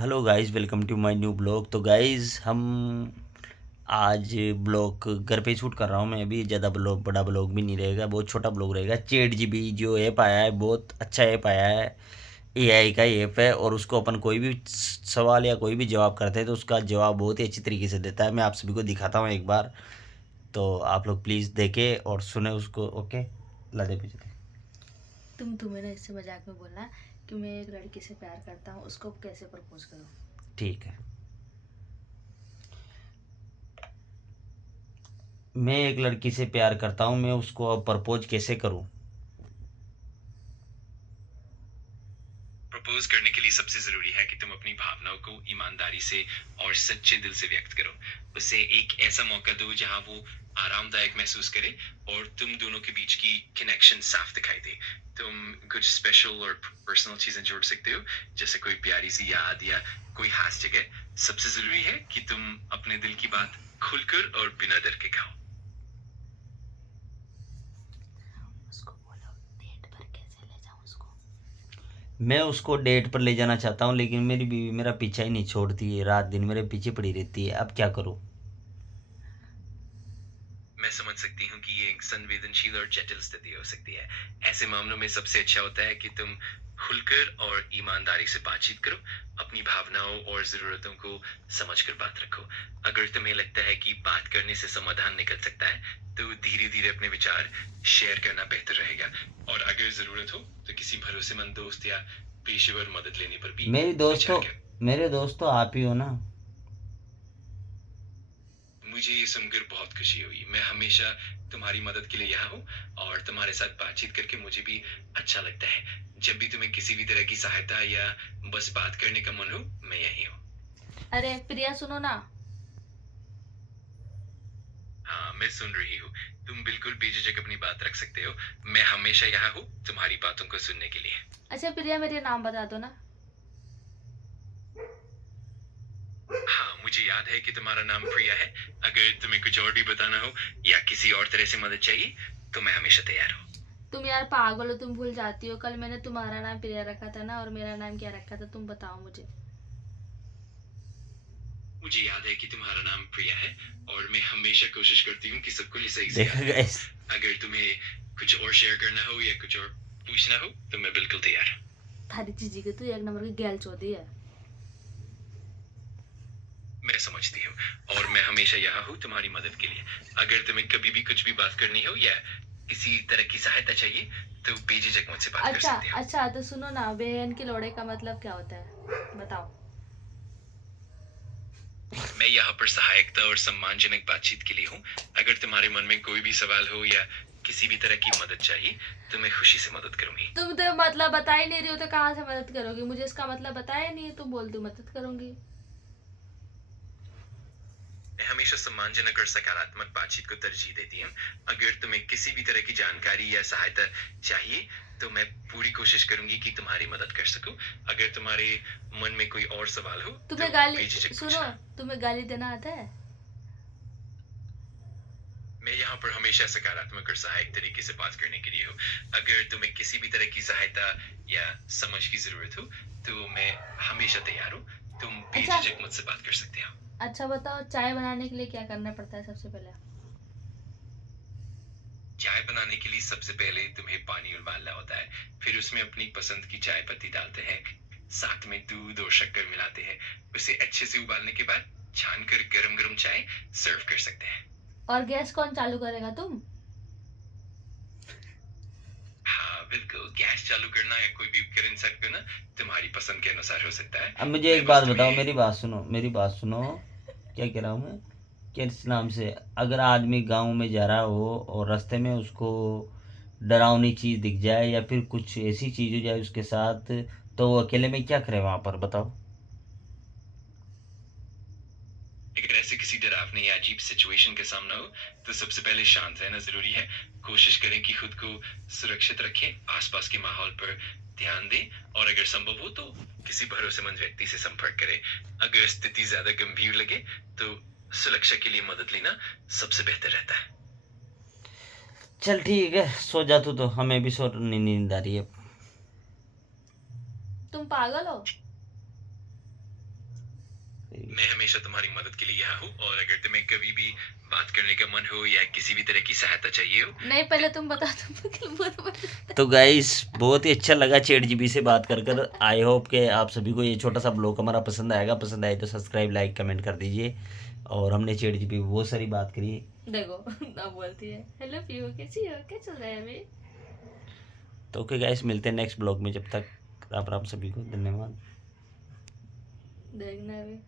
Hello guys, welcome to my new blog. तो guys हम आज ब्लॉग घर पे शूट कर रहा हूँ मैं। अभी ज़्यादा ब्लॉग, बड़ा ब्लॉग भी नहीं रहेगा, बहुत छोटा ब्लॉग रहेगा। चैट जीपीटी जो ऐप आया है, बहुत अच्छा ऐप आया है। एआई का ऐप है और उसको अपन कोई भी सवाल या कोई भी जवाब करते हैं तो उसका जवाब बहुत ही अच्छी तरीके से देता है। मैं आप सभी को दिखाता हूँ एक बार, तो आप लोग प्लीज़ देखें और सुने उसको। ओके, ला दे पीछे। तुम्हें ना इससे मजाक में बोलना कि मैं एक लड़की से प्यार करता हूँ, उसको कैसे प्रपोज करूँ। ठीक है, मैं एक लड़की से प्यार करता हूँ, मैं उसको अब प्रपोज कैसे करूँ। प्रपोज करने के लिए सबसे जरूरी है कि तुम अपनी भावनाओं को ईमानदारी से और सच्चे दिल से व्यक्त करो। उसे एक ऐसा मौका दो जहां वो आरामदायक महसूस करे और तुम दोनों के बीच की कनेक्शन साफ दिखाई दे। तुम कुछ स्पेशल और पर्सनल चीजें जोड़ सकते हो, जैसे कोई प्यारी सी याद या कोई खास जगह। सबसे जरूरी है कि तुम अपने दिल की बात खुलकर और बिना डर के कहो। उसको बोलो डेट पर कैसे ले जाऊँ उसको। मैं उसको डेट पर ले जाना चाहता हूँ, लेकिन मेरी बीवी मेरा पीछा ही नहीं छोड़ती है, रात दिन मेरे पीछे पड़ी रहती है। अब क्या करूँ। मैं समझ सकती हूँ कि ये एक संवेदनशील और जटिल स्थिति हो सकती है। ऐसे मामलों में सबसे अच्छा होता है कि तुम खुलकर और ईमानदारी से बातचीत करो। अपनी भावनाओं और जरूरतों को समझकर बात रखो। अगर तुम्हें लगता है कि बात करने से समाधान निकल सकता है, तो धीरे धीरे अपने विचार शेयर करना बेहतर रहेगा। और अगर जरूरत हो तो किसी भरोसेमंद दोस्त या पेशेवर मदद लेने पर भी मेरी विचार दोस्तों करें। मेरे दोस्तों आप ही हो ना। मुझे ये सुनकर बहुत खुशी हुई। मैं हमेशा तुम्हारी मदद के लिए यहाँ हूँ और तुम्हारे साथ बातचीत करके मुझे भी अच्छा लगता है। जब भी तुम्हें किसी भी तरह की सहायता या बस बात करने का मन हो, मैं यहीं हूँ। अरे प्रिया सुनो ना। हाँ, मैं सुन रही हूँ। तुम बिल्कुल बेझिझक अपनी बात रख सकते हो। मैं हमेशा यहाँ हूँ तुम्हारी बातों को सुनने के लिए। अच्छा प्रिया, मेरे नाम बता दो ना। हाँ, मुझे याद है कि तुम्हारा नाम प्रिया है। अगर तुम्हें कुछ और भी बताना हो या किसी और तरह से मदद चाहिए, तो मैं हमेशा तैयार हूँ। तुम यार पागल हो, तुम भूल जाती हो। कल मैंने तुम्हारा नाम प्रिया रखा था ना, और मेरा नाम क्या रखा था तुम बताओ मुझे। मुझे याद है कि तुम्हारा नाम प्रिया है और मैं हमेशा कोशिश करती हूँ कि सबको सही से देखा याद रखूं। गाइस, अगर तुम्हें कुछ और शेयर करना हो या कुछ और पूछना हो, तो मैं बिल्कुल तैयार हूँ। थारी चीजी की तू एक नंबर की गैल चौधरी है। मैं समझती हूँ और मैं हमेशा यहाँ हूँ तुम्हारी मदद के लिए। अगर तुम्हें कभी भी कुछ भी बात करनी हो या किसी तरह की सहायता चाहिए, तो बेझिझक मुझसे बात कर अच्छा सकते हो। अच्छा, तो सुनो ना, बहन के लोड़े का मतलब क्या होता है बताओ। मैं यहाँ पर सहायकता और सम्मानजनक बातचीत के लिए हूँ। अगर तुम्हारे मन में कोई भी सवाल हो या किसी भी तरह की मदद चाहिए, तो मैं खुशी से मदद करूंगी। तुम तो मतलब बता ही नहीं रही हो, तो कहाँ से मदद करोगी। मुझे इसका मतलब बताया नहीं है, तुम बोल दो मदद करूंगी। मैं हमेशा सम्मानजनक और सकारात्मक बातचीत को तरजीह देती हूँ। अगर तुम्हें किसी भी तरह की जानकारी या सहायता चाहिए, तो मैं पूरी कोशिश करूंगी कि तुम्हारी मदद कर सकूं। अगर तुम्हारे मन में कोई और सवाल हो, तो तुम्हें गाली बेझिझक सुनो, पूछना। तुम्हें गाली देना आता है। मैं यहाँ पर हमेशा सकारात्मक और सहायक तरीके से बात करने के लिए हूँ। अगर तुम्हें किसी भी तरह की सहायता या समझ की जरूरत हो, तो मैं हमेशा तैयार हूँ। तुम अच्छा बेझिझक मुझसे बात कर सकते हो। अच्छा बताओ, चाय बनाने के लिए क्या करना पड़ता है सबसे पहले। चाय बनाने के लिए सबसे पहले तुम्हें पानी उबालना होता है। फिर उसमें अपनी पसंद की चाय पत्ती डालते हैं, साथ में दूध और शक्कर मिलाते हैं। उसे अच्छे से उबालने के बाद छानकर गरम गरम चाय सर्व कर सकते हैं। और गैस कौन चालू करेगा, तुम। हाँ बिल्कुल, गैस चालू करना या कोई भी उपकरण सेट करना तुम्हारी पसंद के अनुसार हो सकता है। अब मुझे मैं एक बस बात बताओ, तुम्हें। मेरी बात सुनो। क्या कह रहा हूँ मैं, किस नाम से, अगर आदमी गांव में जा रहा हो और रास्ते में उसको डरावनी चीज़ दिख जाए या फिर कुछ ऐसी चीज़ हो जाए उसके साथ, तो वो अकेले में क्या करे वहाँ पर, बताओ। अगर ऐसे किसी डरावने या अजीब सिचुएशन का सामना हो, तो सबसे पहले शांत रहना जरूरी है। कोशिश करें कि खुद को सुरक्षित रखें, आसपास के माहौल पर ध्यान दें और अगर संभव हो तो किसी भरोसेमंद व्यक्ति से संपर्क करें। अगर स्थिति ज्यादा गंभीर लगे, तो सुरक्षा के लिए मदद लेना सबसे बेहतर रहता है। चल ठीक है, सो जा तू, तो हमें भी सो नींद आ रही है। तुम पागल हो। मैं हमेशा तुम्हारी मदद के लिए यहाँ हूँ, और अगर तुम्हें कभी भी बात करने का मन हो या किसी भी तरह की सहायता चाहिए हो। नहीं, पहले तुम बता, तुम बहुत तो गाइस बहुत ही अच्छा लगा चैट जीपी से बात कर आई होप कि आप सभी को ये छोटा सा ब्लॉग हमारा पसंद आएगा। पसंद आए तो सब्सक्राइब, लाइक, कमेंट कर दीजिए। और हमने चैट जीपी पे बहुत सारी बात करी। देखो ना बोलती है हेलो पीओ, कैसी हो, क्या चल रहा है अभी। तो ओके गाइस, मिलते हैं नेक्स्ट ब्लॉग में। जब तक राम राम सभी को, धन्यवाद। देखना अभी